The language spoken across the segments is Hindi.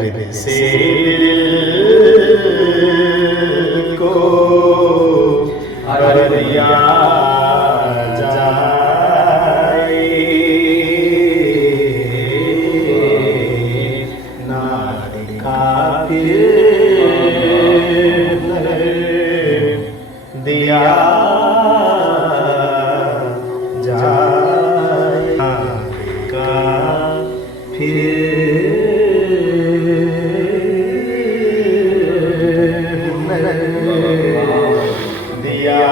से दिल को हर दिया जाए, ना दिखा फिर दिया जाए, ना दिखा फिर दिया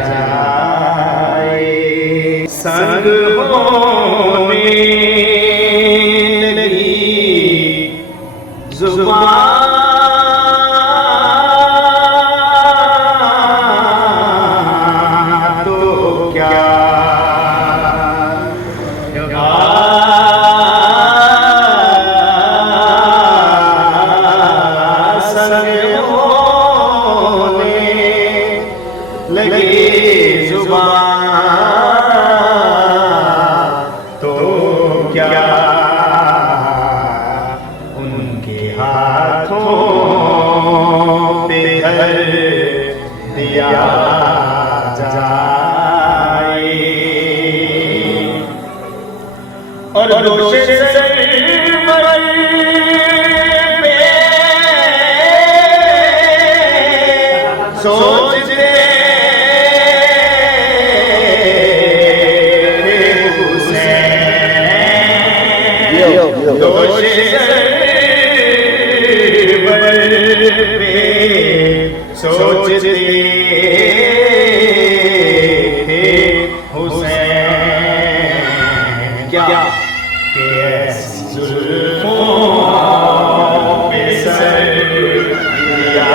जाए। संग होने लगी जुबान तो क्या लगे जुबान तो क्या उनके हाथों पे धर दिया जाए, और दोषे सोचते सोचते थे हुसैन क्या कैसी जुल्फों पे सर दिया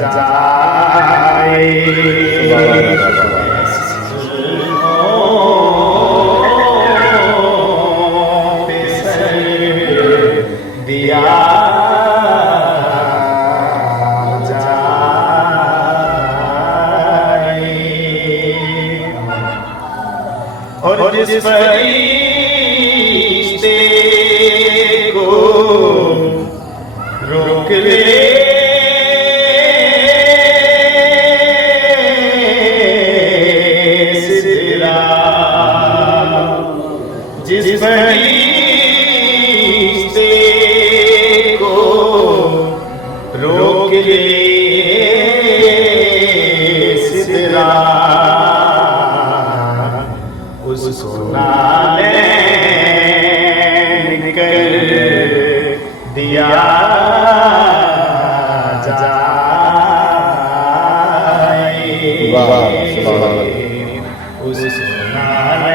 जाए, दिया जाए। और जिस फरिश्ते को रोक ले सिदरा, जिस फरिश्ते को रोक ले सिदरा, उसको नालैन कर दिया जाए, उसको नालैन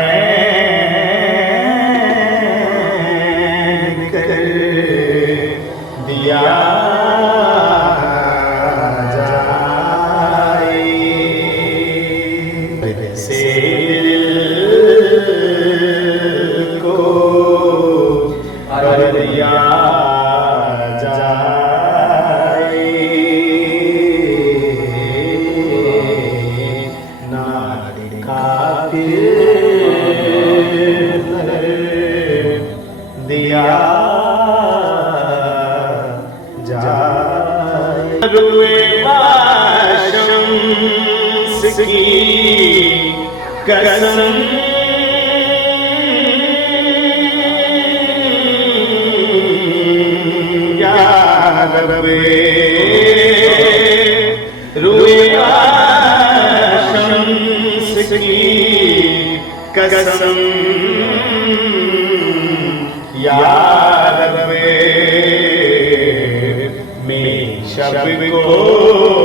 कर दिया जाए। से दिल को हर दिया जाए, ना दिखा फिर दिया जाए। रुए शम्स की कसम या रब्बे, रुए शम्स की कसम या रब्बे, मैं शब को